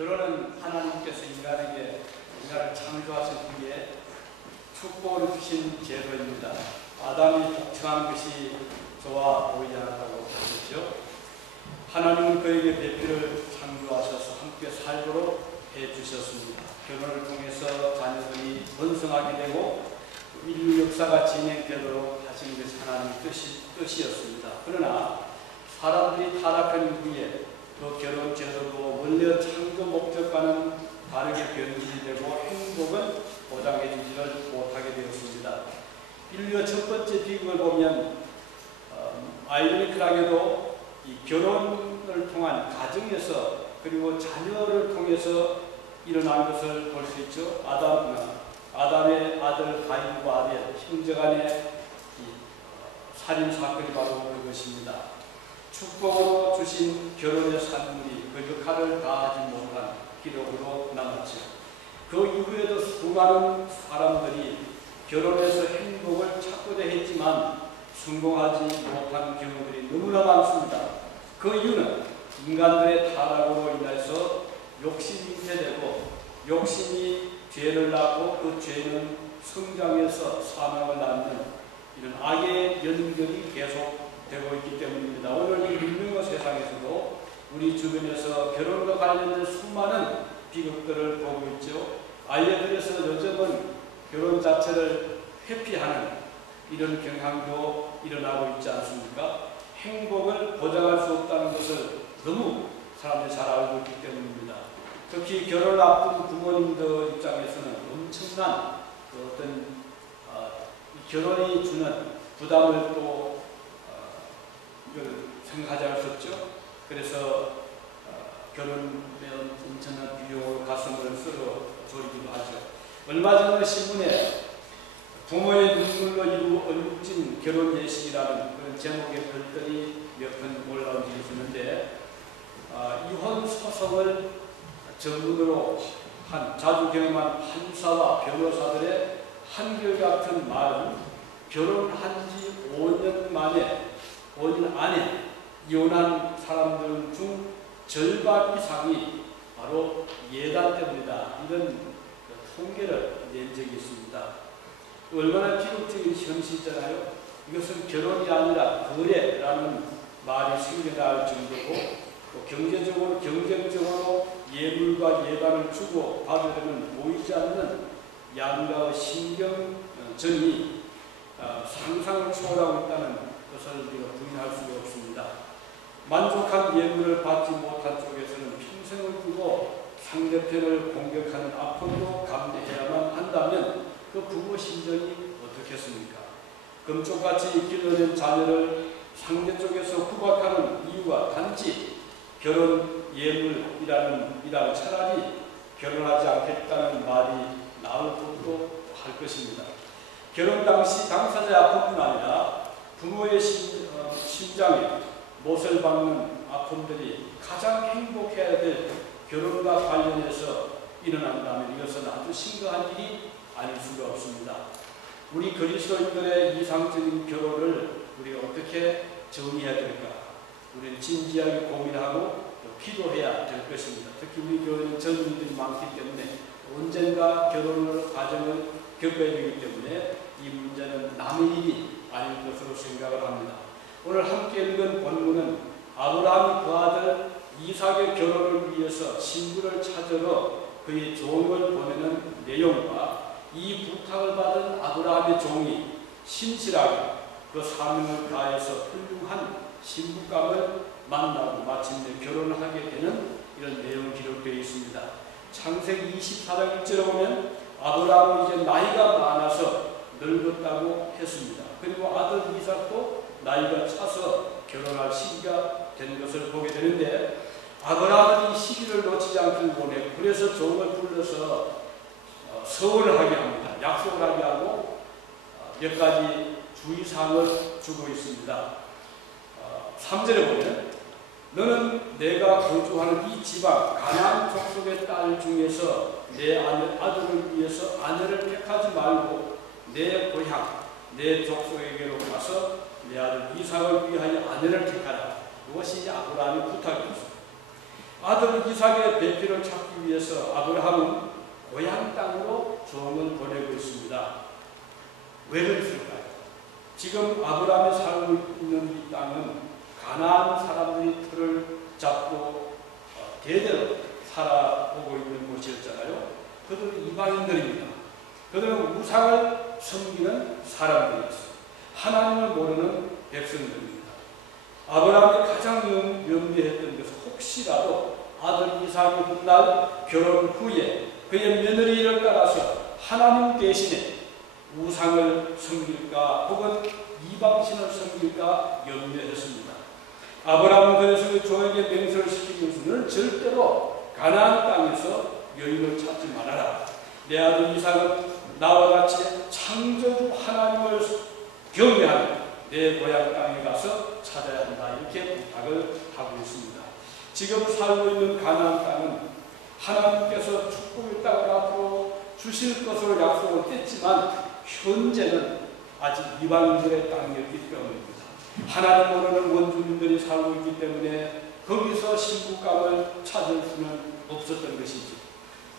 결혼은 하나님께서 인간을 창조하신 후에 축복을 주신 제도입니다. 아담이 복종한 것이 좋아 보이지 않았다고 하셨죠. 하나님은 그에게 배필을 창조하셔서 함께 살도록 해주셨습니다. 결혼을 통해서 자녀들이 번성하게 되고 인류 역사가 진행되도록 하신 것이 하나님의 뜻이었습니다. 그러나 사람들이 타락한 후에 그 결혼 제도도 원래 창조 목적과는 다르게 변질이 되고 행복은 보장해주지를 못하게 되었습니다. 인류의 첫 번째 비극을 보면 아이러니컬하게도 이 결혼을 통한 가정에서 그리고 자녀를 통해서 일어난 것을 볼 수 있죠. 아담의 아들 가인과 아벨 형제간의 살인사건이 바로 그것입니다. 축복으로 주신 결혼의 산물이 그 역할을 다하지 못한 기록으로 남았죠. 그 이후에도 수많은 사람들이 결혼해서 행복을 찾고자 했지만 성공하지 못한 경우들이 너무나 많습니다. 그 이유는 인간들의 타락으로 인해서 욕심이 잉태되고 욕심이 죄를 낳고 그 죄는 성장해서 사망을 낳는 이런 악의 연결이 계속되고 있기 때문입니다. 오늘 이 문명의 세상에서도 우리 주변에서 결혼과 관련된 수많은 비극들을 보고 있죠. 아이들에서 요즘은 결혼 자체를 회피하는 이런 경향도 일어나고 있지 않습니까? 행복을 보장할 수 없다는 것을 너무 사람들이 잘 알고 있기 때문입니다. 특히 결혼을 앞둔 부모님들 입장에서는 엄청난 어떤 결혼이 주는 부담을 또 생각하지 않을 수 없죠. 그래서 결혼에 엄청난 비용으로 가슴을 쓸어 조리기도 하죠. 얼마 전에 신문에 부모의 눈물로 이루어진 결혼 예식이라는 그런 제목의 글들이 몇 편 올라온 적이 있었는데 이혼 소송을 전문으로 자주 경험한 판사와 변호사들의 한결같은 말은 결혼한 지 5년 안에 이혼한 사람들 중 절반 이상이 바로 예단 때문이다. 이런 통계를 낸 적이 있습니다. 얼마나 비극적인 현실이잖아요. 이것은 결혼이 아니라 거래라는 말이 생겨날 정도고 또 경쟁적으로 예물과 예단을 주고 받으려는 보이지 않는 양가의 신경전이 상상을 초월하고 있다는 것을 우리가 부인할 수가 없습니다. 만족한 예물을 받지 못한 쪽에서는 평생을 두고 상대편을 공격하는 아픔도 감내해야만 한다면 그 부모 심정이 어떻겠습니까? 금쪽같이 길러낸 자녀를 상대 쪽에서 구박하는 이유가 단지 결혼 예물이라는 차라리 결혼하지 않겠다는 말이 나올 것도 할 것입니다. 결혼 당시 당사자의 아픔뿐 아니라 부모의 심장에 못을 박는 아픔들이 가장 행복해야 될 결혼과 관련해서 일어난다면 이것은 아주 심각한 일이 아닐 수가 없습니다. 우리 그리스도인들의 이상적인 결혼을 우리가 어떻게 정의해야 될까? 우리는 진지하게 고민하고 또 기도해야 될 것입니다. 특히 우리 교회는 젊은이들이 많기 때문에 언젠가 결혼을 과정을 겪어야 되기 때문에 이 문제는 남의 일이 아닐 것으로 생각을 합니다. 오늘 함께 읽은 본문은 아브라함이 그 아들 이삭의 결혼을 위해서 신부를 찾으러 그의 종을 보내는 내용과 이 부탁을 받은 아브라함의 종이 신실하게 그 사명을 다해서 훌륭한 신부감을 만나고 마침내 결혼을 하게 되는 이런 내용이 기록되어 있습니다. 창세기 24장 1절에 보면 아브라함은 이제 나이가 많아서 늙었다고 했습니다. 그리고 아들 이삭도 나이가 차서 결혼할 시기가 된 것을 보게 되는데 아브라함은 이 시기를 놓치지 않기를 원해 그래서 종을 불러서 서원을 하게 합니다. 약속을 하게 하고 몇 가지 주의사항을 주고 있습니다. 3절에 보면 너는 내가 거주하는 이 지방 가나안 족속의 딸 중에서 내 아들을 위해서 아내를 택하지 말고 내 고향 내 족속에게로 가서 내 아들 이삭을 위하여 아내를 택하라. 이것이 아브라함의 부탁이었습니다. 아들 이삭의 배필을 찾기 위해서 아브라함은 고향 땅으로 종을 보내고 있습니다. 왜 그랬을까요? 지금 아브라함이 살고 있는 이 땅은 가나안 사람들이 틀을 잡고 대대로 살아오고 있는 곳이었잖아요. 그들은 이방인들입니다. 그들은 우상을 섬기는 사람들이었어요. 하나님을 모르는 백성들입니다. 아브라함이 가장 염려했던 것은 혹시라도 아들 이삭이 훗날 결혼 후에 그의 며느리를 따라서 하나님 대신에 우상을 섬길까 혹은 이방신을 섬길까 염려했습니다. 아브라함은 그래서 그 종에게 맹세를 시키면서는 절대로 가나안 땅에서 여인을 찾지 말아라. 내 아들 이삭은 나와 같이 창조주 하나님을 경외하는 내 고향 땅에 가서 찾아야 한다. 이렇게 부탁을 하고 있습니다. 지금 살고 있는 가나안 땅은 하나님께서 축복의 땅을 앞으로 주실 것으로 약속을 했지만 현재는 아직 이방인들의 땅이었기 때문입니다. 하나님 모르는 원주민들이 살고 있기 때문에 거기서 신부감을 찾을 수는 없었던 것이지.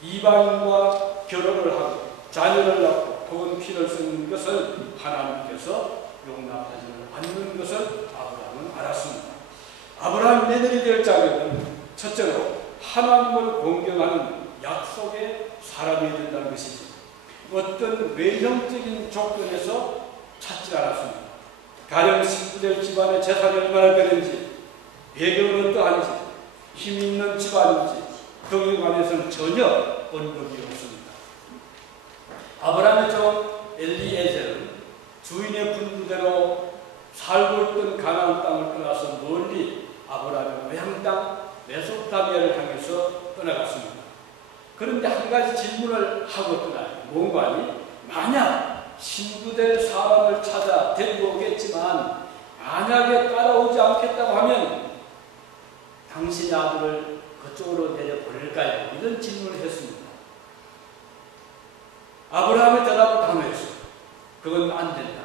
이방인과 결혼을 하고 자녀를 낳고 혹은 피를 쓰는 것을 하나님께서 용납하지는 않는 것을 아브라함은 알았습니다. 아브라함이 며느리 될 자녀는 첫째로 하나님을 공경하는 약속의 사람이 된다는 것이지 어떤 외형적인 조건에서 찾지 않았습니다. 가령 신부될 집안의 재산이 얼마나 되는지, 배경은 어떠한지, 힘 있는 집안인지 등에 관해서는 전혀 언급이 없습니다. 아브라함의 종 엘리에셀은 주인의 분부대로 살고 있던 가나안 땅을 떠나서 멀리 아브라함의 고향 땅 메소포타미아를 향해서 떠나갔습니다. 그런데 한 가지 질문을 하고 떠나요. 뭔가니? 만약 신부될 사람을 찾아 데리고 오겠지만 만약에 따라오지 않겠다고 하면 당신의 아들을 그쪽으로 내려보낼까요? 이런 질문을 했습니다. 아브라함의 대답은 단호했어요. 그건 안 된다.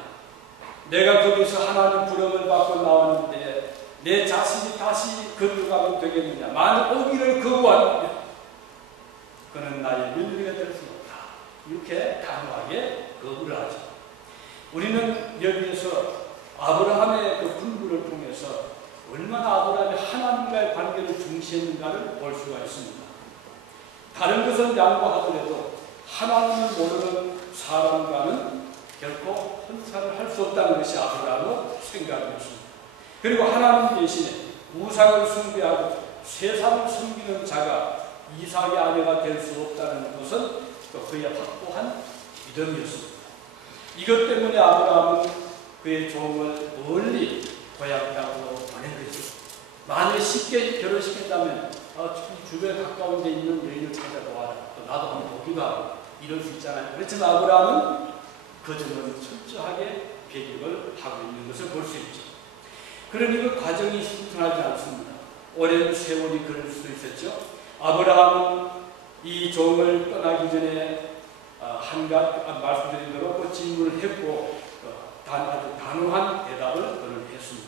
내가 거기서 하나님 부름을 받고 나왔는데 내 자신이 다시 거기로 가면 되겠느냐. 만약 오기를 거부하면 그는 나의 며느리가 될 수 없다. 이렇게 단호하게 거부를 하죠. 우리는 여기에서 아브라함의 그 분부를 통해서 얼마나 아브라함이 하나님과의 관계를 중시했는가를 볼 수가 있습니다. 다른 것은 양보하더라도 하나님을 모르는 사람과는 결코 혼사를 할 수 없다는 것이 아브라함의 생각이었습니다. 그리고 하나님 대신에 우상을 숭배하고 세상을 섬기는 자가 이삭의 아내가 될 수 없다는 것은 또 그의 확고한 믿음이었습니다. 이것 때문에 아브라함은 그의 종을 멀리 고향 땅으로 보낸 거죠. 만약에 쉽게 결혼시킨다면 주변에 가까운 데 있는 여인을 찾아보아라. 또 나도 한번 보기도 하고 이럴 수 있잖아요. 그렇지만 아브라함은 그 점은 철저하게 배격을 하고 있는 것을 볼 수 있죠. 그러니 그 과정이 순탄하지 않습니다. 오랜 세월이 걸릴 수도 있었죠. 아브라함은 이 종을 떠나기 전에 말씀드린 대로 그 질문을 했고 아주 단호한 대답을 그는 했습니다.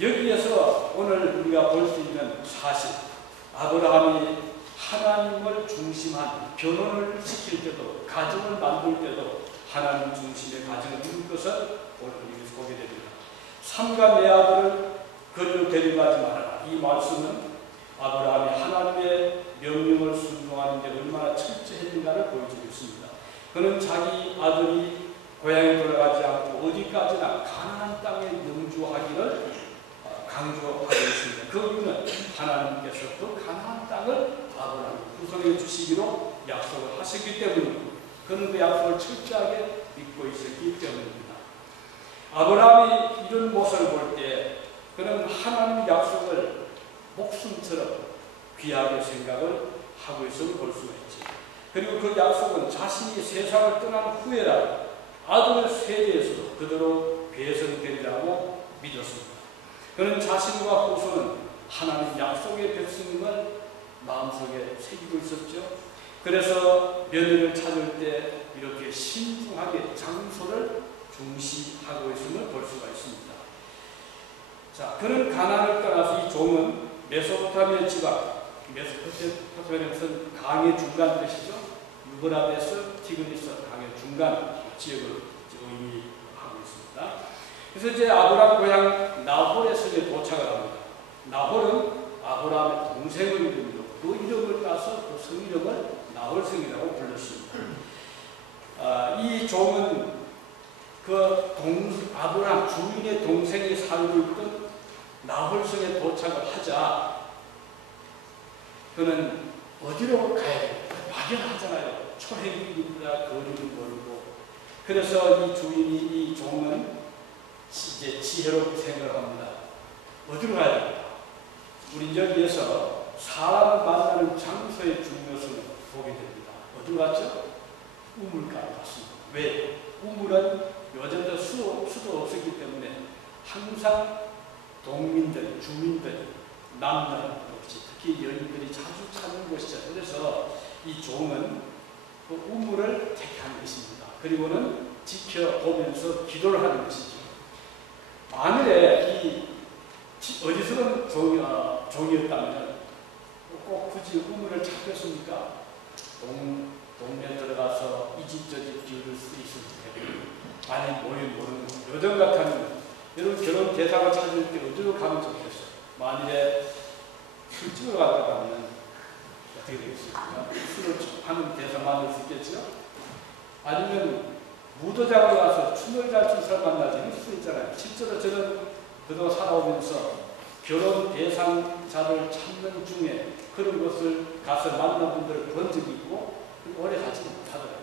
여기에서 오늘 우리가 볼 수 있는 사실, 아브라함이 하나님을 중심한 결혼을 시킬 때도 가정을 만들 때도 하나님 중심의 가정을 이룰 것을 오늘 여기서 보게 됩니다. 삼가 내 아들을 그리로 데려가지 말아라. 이 말씀은 아브라함이 하나님의 명령을 순종하는 데 얼마나 철저했는가를 보여주고 있습니다. 그는 자기 아들이 고향에 돌아가지 않고 어디까지나 가나안 땅에 영주하기를 강조하고 있습니다. 그 이유는 하나님께서 그 가나안 땅을 아브라함에 구성해 주시기로 약속을 하셨기 때문입니다. 그는 그 약속을 철저하게 믿고 있었기 때문입니다. 아브라함이 이런 모습을 볼 때 그는 하나님의 약속을 목숨처럼 귀하게 생각을 하고 있음을 볼 수가 있죠. 그리고 그 약속은 자신이 세상을 떠난 후에라도 아들 세대에서도 그대로 배선되리라고 믿었습니다. 그는 자신과 후손은 하나님 약속의 백성임을 마음속에 새기고 있었죠. 그래서 며느리를 찾을 때 이렇게 신중하게 장소를 중시하고 있음을 볼 수가 있습니다. 자, 그는 가나안을 떠나서 이 종은 메소포타미아 지방, 메소포타미아는 강의 중간 뜻이죠. 유브라데스, 티그리스 강의 중간 지역을 의미하고 있습니다. 그래서 이제 아브라함 고향 나홀의 성에 도착을 합니다. 나홀은 아브라함의 동생의 이름이고 그 이름을 따서 그 성 이름을 나홀성이라고 불렀습니다. 이 종은 아브라함 주인의 동생이 살고 있던 나홀성에 도착을 하자 그는 어디로 가야 돼? 막연하잖아요. 초행길이라 거리를 모르고. 그래서 이 주인이, 이 종은 이제 지혜롭게 생각을 합니다. 어디로 가야 될까? 우리 여기에서 사람을 만나는 장소의 중요성을 보게 됩니다. 어디로 갔죠? 우물가로 갔습니다. 왜? 우물은 요즘도 수도 없었기 때문에 항상 동민들, 주민들이 남녀는 없이 특히 여인들이 자주 찾는 곳이죠. 그래서 이 종은 그 우물을 택한 것입니다. 그리고는 지켜보면서 기도를 하는 것이죠. 만일에 이 어디서는 종이었다면 꼭 굳이 우물을 찾겠습니까? 동네 들어가서 이 집 저 집 기울일 수 있을 텐데 만약 모르는 요즘 같으면 여러분 결혼 대상을 찾을 때 어디로 가면 좋겠어요? 만일에 술집을 갔다 가면 어떻게 되겠습니까? 술을 하는 대상 만들 수 있겠죠? 아니면 무도장으로 가서 춤을 잘 춘 사람 만나지 할 수 있잖아요. 실제로 저는 그동안 살아오면서 결혼 대상자를 찾는 중에 그런 곳을 가서 만난 분들을 본 적이 있고 오래 가지 못하더라고요.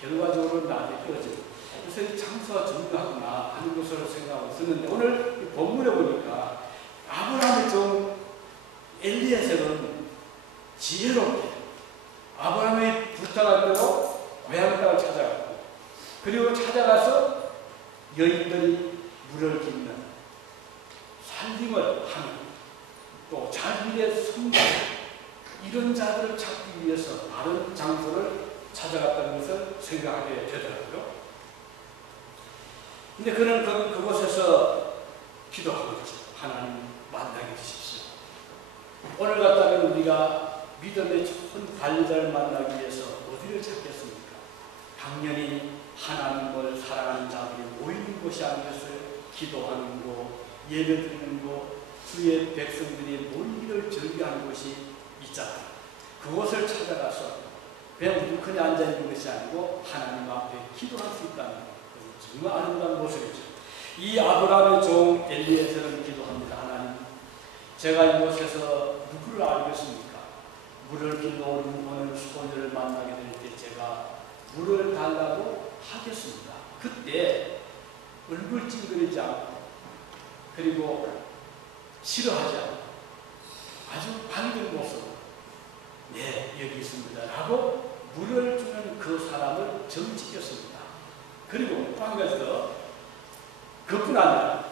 결과적으로 나중에 끊어지고. 그래서 이 장소가 중요하구나 하는 것으로 생각하고 있었는데 오늘 이 본문에 보니까 아브라함의 종 엘리에셀은 지혜롭게 아브라함의 부탁한 대로 고향 땅을 찾아갔고 그리고 찾아가서 여인들이 물을 깃는 살림을 하는 또 자기의 성공 이런 자들을 찾기 위해서 다른 장소를 찾아갔다는 것을 생각하게 되더라고요. 근데 그는 그곳에서 기도하고 있죠. 하나님 만나게 해주십시오. 오늘 같다면 우리가 믿음의 좋은 관리자를 만나기 위해서 어디를 찾겠습니까? 당연히 하나님을 사랑하는 자들이 모이는 곳이 아니겠어요? 기도하는 곳, 예배드리는 곳, 주의 백성들이 모이기를 즐겨하는 곳이 있잖아요. 그곳을 찾아가서 그냥 우두커니 앉아있는 것이 아니고 하나님 앞에 기도할 수 있다는 정말 아름다운 모습이죠. 이 아브라함의 종 엘리에셀은 기도합니다. 하나님, 제가 이곳에서 누구를 알겠습니까? 물을 길러 오는 소녀를 만나게 될 때 제가 물을 달라고 하겠습니다. 그때 얼굴 찡그리지 않고 그리고 싫어하지 않고 아주 밝은 모습으로 네, 여기 있습니다 라고 물을 주는 그 사람을 점찍였습니다. 그리고 또 한 가지 더, 그뿐 아니라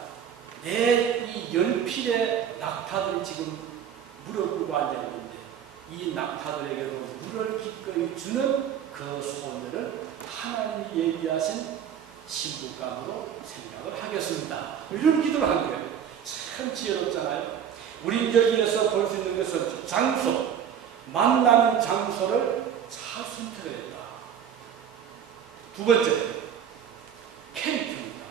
내 이 연필의 낙타들이 지금 물을 끄고 앉아있는데 이 낙타들에게도 물을 기꺼이 주는 그 소원들을 하나님이 예비하신 신부감으로 생각을 하겠습니다. 이런 기도를 한 거예요. 참 지혜롭잖아요. 우리 여기에서 볼 수 있는 것은 장소, 만나는 장소를 잘 선택했다. 두 번째, 캐릭터입니다.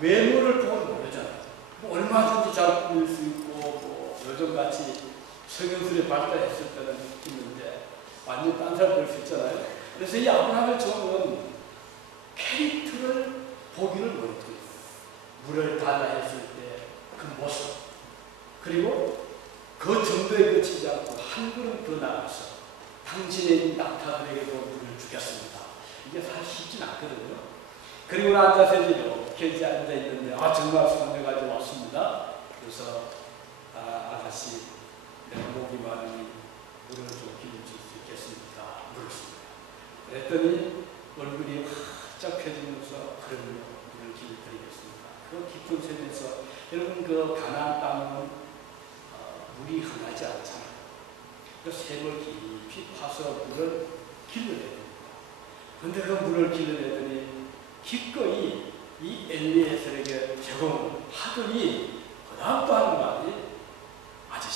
외모를 보고 모르잖아요. 뭐 얼마든지 잘 꾸밀 수 있고, 뭐 요즘같이 성형술이 발달했을 때는 있는데, 완전 딴 사람 볼 수 있잖아요. 그래서 이 아브라함의 종은 캐릭터를 보기를 원했어요. 물을 달라 했을 때 그 모습, 그리고 그 정도에 그치지 않고 한 걸음 더 나가서 당신의 낙타들에게도 물을 주겠습니다. 이게 사실 쉽진 않거든요. 그리고 앉아서 이렇게 앉아있는데 정말 손녀가 왔습니다. 그래서 아가씨 내가 목이 마르니 물을 좀 길어줄 수 있겠습니까? 물었습니다. 그랬더니 얼굴이 활짝 펴지면서 그러면 물을 길어드리겠습니다. 그 깊은 샘에서 여러분 그 가나안 땅은 물이 흔하지 않잖아요. 그 샘을 깊이 파서 물을 길러냅니다. 그런데 그 물을 길러내더니 기꺼이 이 엘리에셀에게 제공을 하더니 그 다음 또 하는 말이 아저씨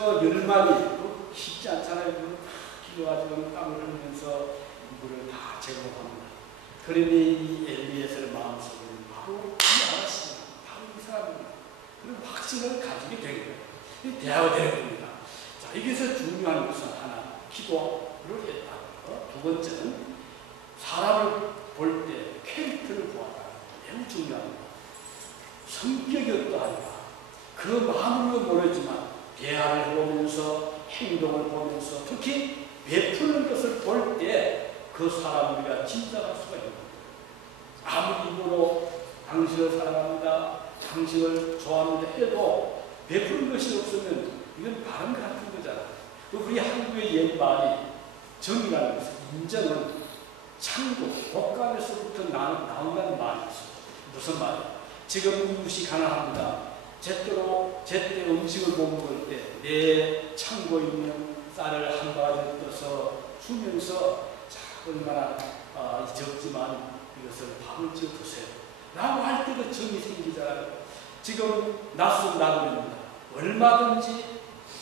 그 열만이 쉽지 않잖아요. 기도가지고 땀을 흘리면서 물을 다 제공합니다. 그러니 이 엘리에셀의 마음속에는 바로 이 아가씨가 바로 이 사람입니다. 그런 확신을 가지게 된 거예요. 대화가 되는 겁니다. 자, 여기서 중요한 것은 하나, 기도를 했다. 두 번째는 사람을 볼 때 캐릭터를 보았다. 매우 중요합니다. 성격이 어떠한가. 그 마음으로 모르지만 대화를 해보면서 행동을 보면서 특히 베푸는 것을 볼 때 그 사람을 우리가 짐작할 수가 있는 거예요. 아무리 입으로 당신을 사랑합니다, 당신을 좋아합니다 해도 베푸는 것이 없으면 이건 바른 것 같은 거잖아요. 우리 한국의 옛말이 정이라는 것은 인정은 창고, 복감에서부터 나온다는 말이 있어요. 무슨 말이에요? 지금 이웃이 가난합니다. 제때 음식을 못 먹을 때 내 창고에 있는 쌀을 한 바가지 떠서 주면서 얼마나 적지만 이것을 밥을 지어 드세요. 라고 할 때 그 정이 생기잖아요. 지금 낯선 나그네입니다. 얼마든지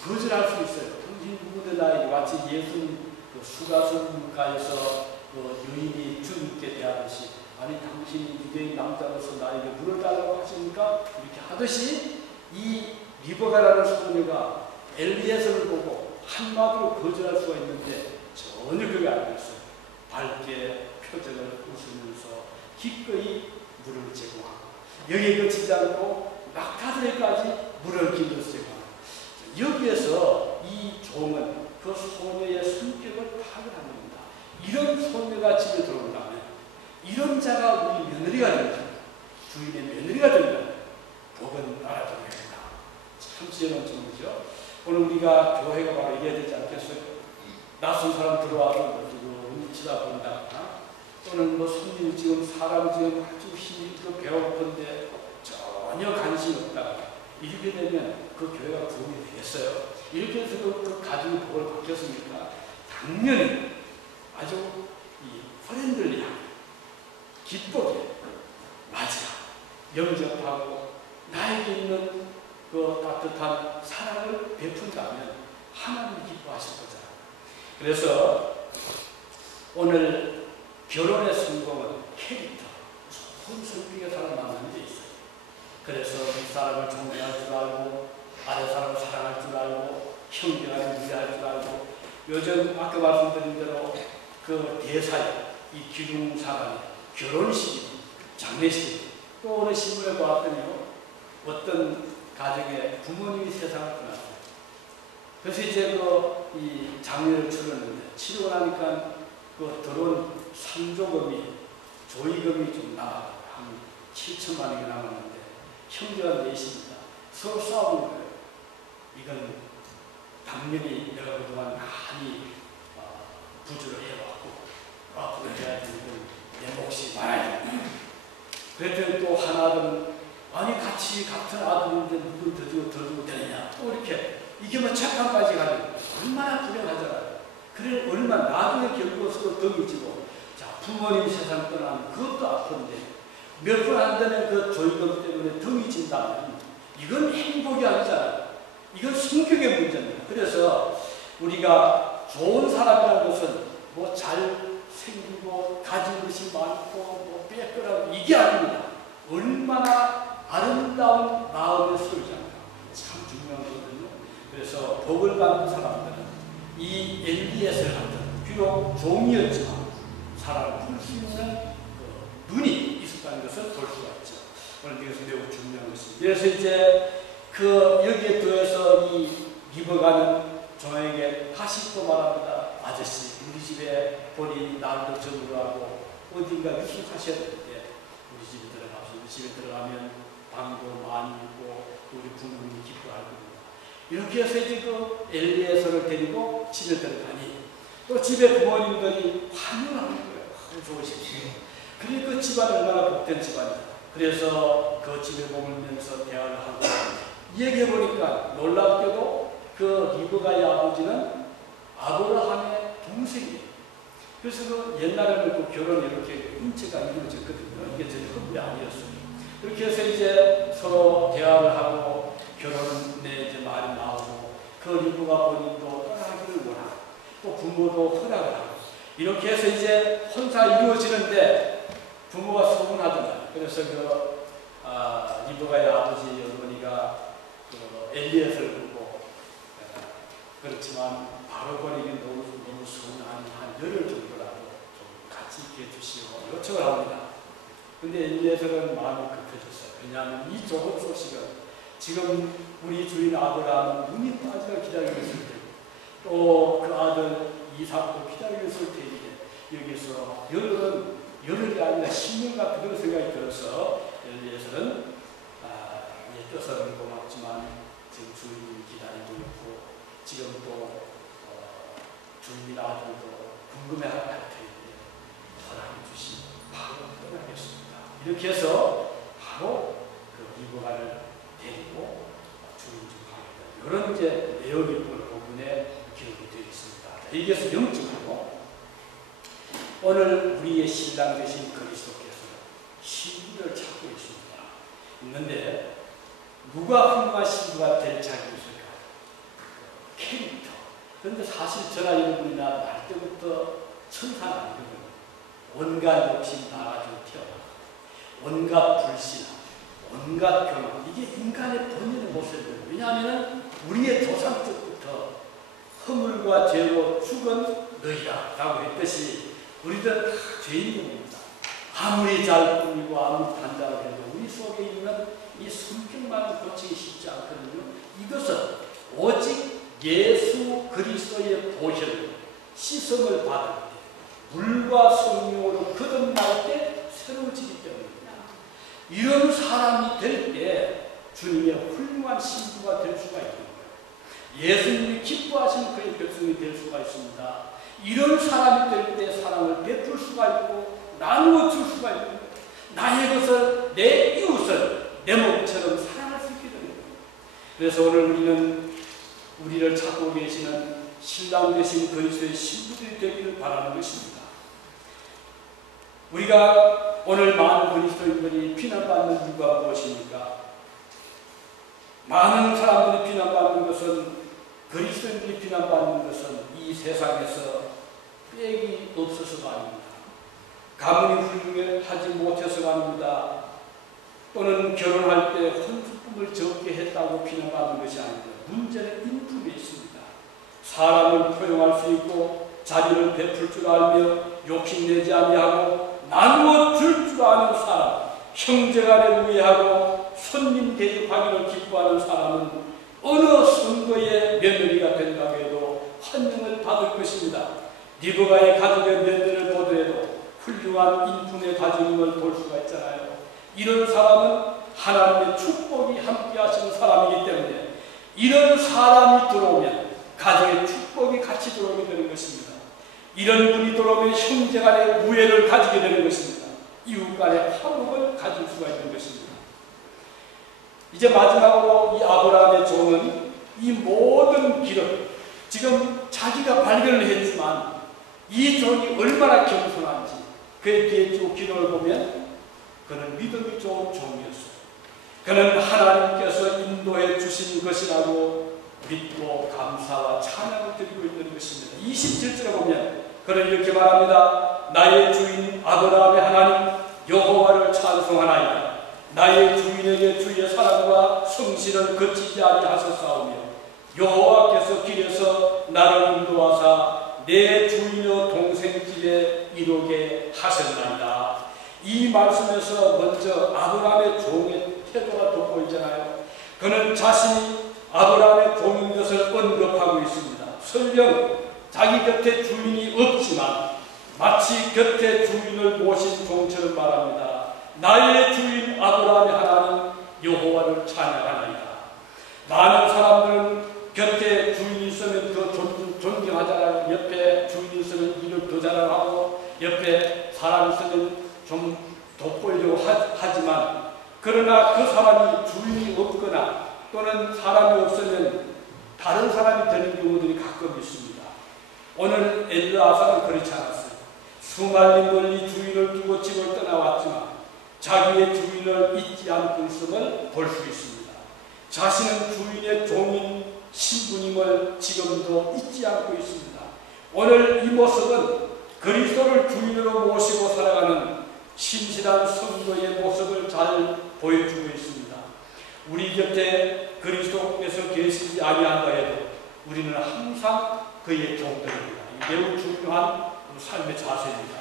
거절할 수 있어요. 당신 누구든지 마치 예수님 그 수가성가에서 그 여인이 주님께 대하듯이 아니 당신이 유대인 남자로서 나에게 물을 달라고 하시니까 이렇게 하듯이 이 리버가라는 소녀가 엘리에셀을 보고 한마디로 거절할 수가 있는데 전혀 그게 아니었어요. 밝게 표정을 웃으면서 기꺼이 물을 제공하고 여기에 그치지 않고 낙타들에까지 물을 기울여서 제공하고 여기에서 이 종은 그 소녀의 성격을 파악을 합니다. 이런 소녀가 집에 들어온다면 이런 자가 우리 며느리가 된다. 주인의 며느리가 된다. 복은 알아줘야 된다. 참 지혜로운 점이죠. 오늘 우리가 교회가 바로 이래야 되지 않겠어요? 낯선 사람 들어와서 지금 치다본다. 또는 뭐 손님 지금 사람 지금 아주 힘이 있고 배고픈데 전혀 관심이 없다. 이렇게 되면 그 교회가 도움이 되겠어요? 이렇게 해서 그 가정의 복을 받겠습니까? 당연히 아주 이 프렌들리하게 기쁘게 맞아 영접하고 나에게 있는 그 따뜻한 사랑을 베푼다면 하나님이 기뻐하실 거잖아요. 그래서 오늘 결혼의 성공은 캐릭터, 좋은 성격의 사람 만나는 데 있어요. 그래서 윗사람을 존경할 줄 알고 아랫사람을 사랑할 줄 알고 형제를 이해할 줄 알고 요즘 아까 말씀드린 대로 그 대사에 이 기둥사람이 결혼식이 장례식이 또 어느 신문에 보았더니요 어떤 가정에 부모님이 세상을 떠났어요. 그래서 이제 이 장례를 치르는데 치르고 나니까 그 들어온 상조금이 조의금이 좀 나와요. 한 7천만 원이 남았는데 형제가 넷입니다. 서로 싸우는 거예요. 이건 당연히 내가 그동안 많이 부주를 해왔고 앞으로 해야 되는 내 몫이 많아요. 그랬더니 또 하나는 아니 같이 같은 아들인데 누굴 더 주고 되느냐 또 이렇게 이게 뭐 재판까지 가는 얼마나 불행하잖아요. 그래 얼마나 나중에 결국 서로 덕이 지고 자 부모님 세상 떠나면 그것도 아픈데 몇 번 안 되면 그 조의금 때문에 덕이 진다면 이건 행복이 아니잖아요. 이건 성격의 문제입니다. 그래서 우리가 좋은 사람이라는 것은 뭐 잘 생기고 가진 것이 많고 뭐 빼끌하고 이게 아닙니다. 얼마나 아름다운 마음의 소유자인가 참 중요한 거거든요. 그래서 복을 받는 사람들은 이 엘리에셀 같은 비록 종이었지만 사람을 풀 수 있는 눈이 있었다는 것을 볼 수가 있죠. 오늘 이것은 매우 중요한 것입니다. 그래서 이제 여기에 더해서 이 리버가는 종에게 다시 또 말합니다. 아저씨 우리 집에 본인이 날도 정리하고 어딘가 유숙하셔야 되는데 우리 집에 들어가서 우리 집에 들어가면 방도 많이 있고 우리 부모님이 기뻐할 겁니다. 이렇게 해서 이제 그 엘리에셀을 데리고 집에 들어가니 또 집에 부모님들이 환영하는 거예요. 좋으십시오. 그리고 그 집안 얼마나 복된 집안이다. 그래서 그 집에 머물면서 대화를 하고 얘기해 보니까 놀랍게도 그 리브가의 아버지는 아브라함의 동생이에요. 그래서 그 옛날에는 그 결혼이 이렇게 인체가 이루어졌거든요. 이게 전혀 흠이 아니었어요. 그렇게 해서 이제 서로 대화를 하고 결혼에 이제 말이 나오고 그 그 리브가 본인도 떠나기를 원하고 또 부모도 허락을 하고 이렇게 해서 이제 혼사 이루어지는데 부모가 서운하더라. 그래서 리브가의 아버지 어머니가 엘리엇을 보고 그렇지만 바로 버리긴 너무 서운하니 한 열흘 정도라도 좀 같이 있게 해주시고 요청을 합니다. 근데 엘리에서는 마음이 급해졌어요. 왜냐하면 이 좋은 소식은 지금 우리 주인 아브라함은 눈이 빠져 기다리고 있을 테고 또 그 아들 이삭도 기다리고 있을 테인데 여기서 열흘이 아니라 10년가 그런 생각이 들어서 엘리에서는 떠서는 고맙지만 지금 주인이 기다리고 있고 지금 또 주인 아들도 궁금해할 테인데 허락해 주시면 바로 떠나겠습니다. 이렇게 해서 바로 그 리브가를 데리고 주인 좀 가게 이런 이제 내용이 오늘 본문에 기록이 되어 있습니다. 여기에서 영적으로 오늘 우리의 신랑 되신 그리스도께서는 신부를 찾고 있는데 누가 훌륭한 신부가 될 자격이 있을까? 캐릭터. 그런데 사실 저나 이런 분이나 날 때부터 천사가 아니거든요. 온갖 욕심 다 가지고 태어나고 온갖 불신, 온갖 교만 이게 인간의 본연의 모습이에요. 왜냐하면 우리의 조상 때부터 허물과 죄로 죽은 너희다 라고 했듯이 우리들은 다 죄인입니다. 아무리 잘 꾸미고 아무리 단장을 해도 우리 속에 있는 이 성격만은 고치기 쉽지 않거든요. 이것은 오직 예수 그리스도의 보혈로 씻음을 받을 때 물과 성령으로 거듭날 때 새로워지기 때문입니다. 이런 사람이 될 때 주님의 훌륭한 신부가 될 수가 있는 거예요. 예수님이 기뻐하시는 그의 백성이 될 수가 있습니다. 이런 사람이 될 때 사랑을 베풀 수가 있고 나누어 줄 수가 있고 나의 것을 내 이웃을 내 몸처럼 사랑할 수 있게 됩니다. 그래서 오늘 우리는 우리를 찾고 계시는 신랑 되신 그리스도의 신부들이 되기를 바라는 것입니다. 우리가 오늘 많은 그리스도인들이 비난받는 이유가 무엇입니까? 많은 사람들이 비난받는 것은 그리스도인들이 비난받는 것은 이 세상에서 빽이 없어서가 아닙니다. 가문이 훌륭하지 못해서가 아닙니다. 또는 결혼할 때 혼수품을 적게 했다고 비난받는 것이 아닙니다. 문제는 인품에 있습니다. 사람을 포용할 수 있고 자비를 베풀 줄 알며 욕심내지 아니하고 나누어 줄 줄 아는 사람, 형제간에 우애하고 손님 대접하기를 기뻐하는 사람은 어느 선거의 며느리가 된다고 해도 환영을 받을 것입니다. 리브가의 가족의 며느리를 보더라도 훌륭한 인품의 가족임을 볼 수가 있잖아요. 이런 사람은 하나님의 축복이 함께 하시는 사람이기 때문에 이런 사람이 들어오면 가정의 축복이 같이 들어오게 되는 것입니다. 이런 분이 들어오면 형제간의 우애를 가지게 되는 것입니다. 이웃간의 화목을 가질 수가 있는 것입니다. 이제 마지막으로 이 아브라함의 종은 이 모든 길을 지금 자기가 발견을 했지만 이 종이 얼마나 겸손한지 그의 뒤에 쭉 기도를 보면 그는 믿음이 좋은 종이었어요. 그는 하나님께서 인도해 주신 것이라고 믿고 감사와 찬양을 드리고 있는 것입니다. 27절에 보면 그는 이렇게 말합니다. 나의 주인 아브라함의 하나님 여호와를 찬송하나이다. 나의 주인에게 주의 사랑과 성실을 거치지 아니하셨사오며 여호와께서 길에서 나를 인도하사 내 주인의 동생 집에 이르게 하셨나이다. 이 말씀에서 먼저 아브라함의 종의 태도가 돋보이잖아요. 그는 자신이 아브라함의 종인 것을 언급하고 있습니다. 설령 자기 곁에 주인이 없지만 마치 곁에 주인을 모신 종처럼 말합니다. 나의 주인 아브라함의 하나님 여호와를 찬양하나이다. 많은 사람들은 곁에 주인이 있으면 더 존경하잖아요. 옆에 주인이 있으면 일을 더 잘하고 옆에 사람이 있으면 좀 돋보이려고 하지만 그러나 그 사람이 주인이 없거나 또는 사람이 없으면 다른 사람이 되는 경우들이 가끔 있습니다. 오늘 엘르아사는 그렇지 않았어요. 수많은 멀리 주인을 두고 집을 떠나왔지만 자기의 주인을 잊지 않고 있음을 볼 수 있습니다. 자신은 주인의 종인 신부님을 지금도 잊지 않고 있습니다. 오늘 이 모습은 그리스도를 주인으로 모시고 살아가는 신실한 성도의 모습을 잘 보여주고 있습니다. 우리 곁에 그리스도께서 계시지 아니한다 해도 우리는 항상 그의 종들입니다. 매우 중요한 삶의 자세입니다.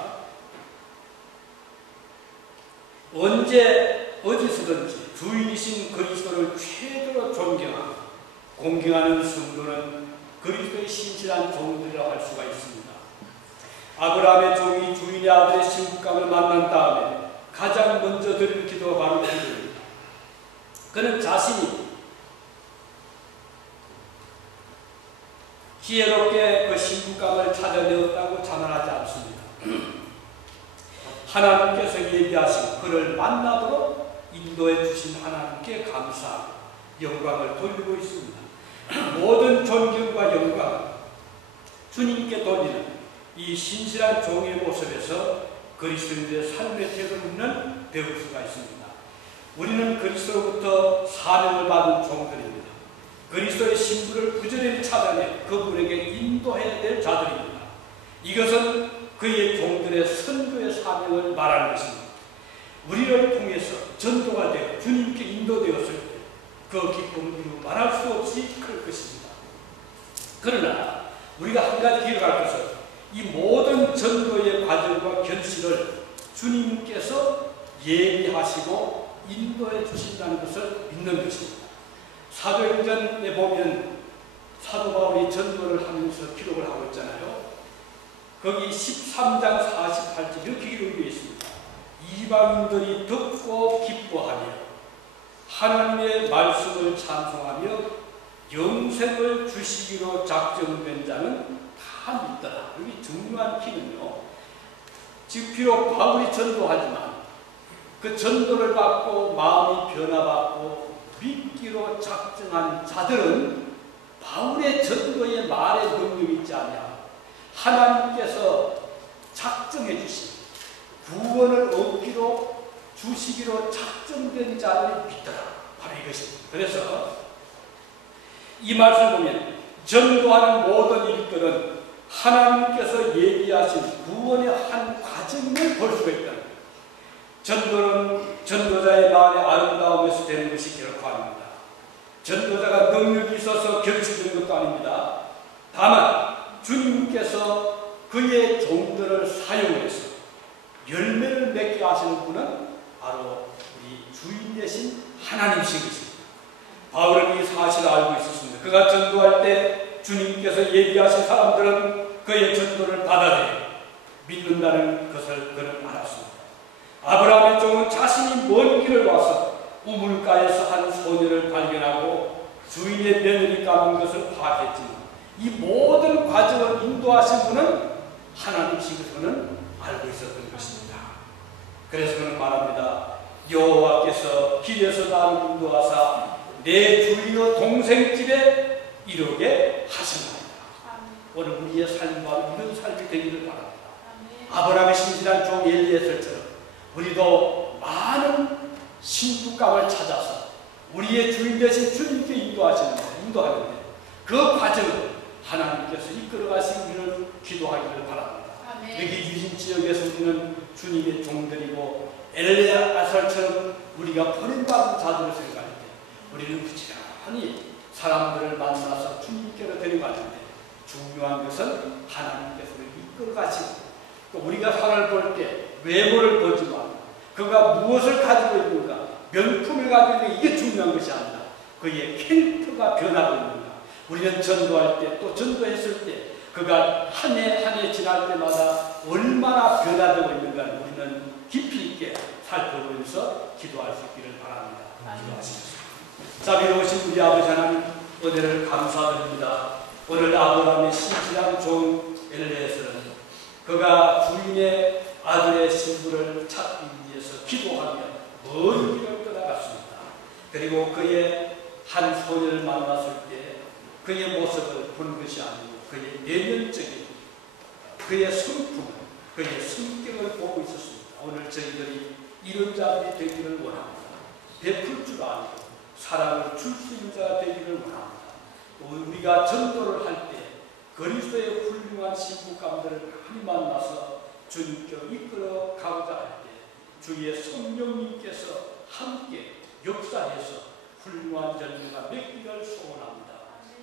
언제 어디서든지 주인이신 그리스도를 최대로 존경하고 공경하는 성도는 그리스도의 신실한 종들이라고 할 수가 있습니다. 아브라함의 종이 주인의 아들의 신부감을 만난 다음에 가장 먼저 드린 기도가 바로 기도입니다. 그는 자신이 지혜롭게 그 신부감을 찾아내었다고 자만하지 않습니다. 하나님께서 예비하신 그를 만나도록 인도해 주신 하나님께 감사하고 영광을 돌리고 있습니다. 모든 존경과 영광 주님께 돌리는 이 신실한 종의 모습에서 그리스도인들의 삶의 태도를 우리는 배울 수가 있습니다. 우리는 그리스도로부터 사명을 받은 종들입니다. 그리스도의 신부를 부지런히 찾아내 그분에게 인도해야 될 자들입니다. 이것은 그의 종들의 선교의 사명을 말하는 것입니다. 우리를 통해서 전도가 되어 주님께 인도되었을 때 그 기쁨을 말할 수 없이 클 것입니다. 그러나 우리가 한 가지 기억할 것은 이 모든 전도의 과정과 결실을 주님께서 예비하시고 인도해 주신다는 것을 믿는 것입니다. 사도행전에 보면 사도 바울이 전도를 하면서 기록을 하고 있잖아요. 거기 13장 48절 이렇게 기록되어 있습니다. 이방인들이 듣고 기뻐하며 하나님의 말씀을 찬송하며 영생을 주시기로 작정된 자는 다 믿더라. 여기 중요한 키는요. 지금 비록 바울이 전도하지만 그 전도를 받고 마음이 변화받고 믿기로 작정한 자들은 바울의 전도의 말에 능력이 있지 않냐. 하나님께서 작정해 주신 구원을 얻기로 주시기로 작정된 자를 믿더라. 바로 이것입니다. 그래서 이 말씀 보면 전도하는 모든 일들은 하나님께서 예비하신 구원의 한 과정을 볼 수가 있다. 전도는 전도자의 마음의 아름다움에서 되는 것이 결코 아닙니다. 전도자가 능력이 있어서 결실되는 것도 아닙니다. 다만 주님께서 그의 종들을 사용해서 열매를 맺게 하시는 분은 바로 우리 주인 되신 하나님이신 것입니다. 바울은 이 사실을 알고 있었습니다. 그가 전도할 때 주님께서 예비하신 사람들은 그의 전도를 받아들여 믿는다는 것을 그는 알았습니다. 아브라함의 종은 자신이 먼 길을 와서 우물가에서 한 소녀를 발견하고 주인의 며느리 감은 것을 파악했지만 이 모든 과정을 인도하신 분은 하나님이신 것을 알고 있었던 것입니다. 그래서 그는 말합니다. 여호와께서 길에서 나를 인도하사 내 주인의 동생 집에 이르게 하셨나이다. 오늘 우리의 삶과 이런 삶이 되기를 바랍니다. 아브라함의 신실한 종 엘리에셀처럼 우리도 많은 신부감을 찾아서 우리의 주인 되신 주님께 인도하는데 그 과정을 하나님께서 이끌어가신 우리를 기도하기를 바랍니다. 여기 유진 지역에서 우리는 주님의 종들이고 엘리야살처럼 우리가 버림받은 자들을 생각할 때 우리는 부지런히 사람들을 만나서 주님께로 데려가는데 중요한 것은 하나님께서 우리를 이끌어가시고 또 우리가 사람을 볼 때 외모를 보지만 그가 무엇을 가지고 있는가 명품을 가지고 있는가 이게 중요한 것이 아니라 그의 캐릭터가 변하고 있는가. 우리는 전도할 때 또 전도했을 때 그가 한 해 한 해 지날 때마다 얼마나 변화되고 있는가를 우리는 깊이 있게 살펴보면서 기도할 수 있기를 바랍니다. 기도하시겠습니다. 자비로우신 우리 아버지 하나님 은혜를 감사드립니다. 오늘 아브라함의 신실한 종 엘리에셀은 그가 주인의 아들의 신부를 찾기 위해서 기도하며 먼 길을 떠나갔습니다. 그리고 그의 한 소녀를 만났을 때 그의 모습을 보는 것이 아니고 그의 내면적인 그의 성품, 그의 성격을 보고 있었습니다. 오늘 저희들이 이런 자들이 되기를 원합니다. 베풀 줄 알고 사랑을 줄 수 있는 자가 되기를 원합니다. 우리가 전도를 할 때 그리스도의 훌륭한 신부감들을 많이 만나서 주님께로 이끌어 가고자 할 때 주의 성령님께서 함께 역사해서 훌륭한 열매가 맺기를 소원합니다.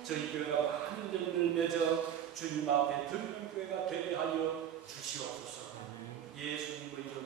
저희 교회가 많은 열매를 맺어 주님 앞에 드리는 교회가 되게 하여 주시옵소서. 예수님의 이름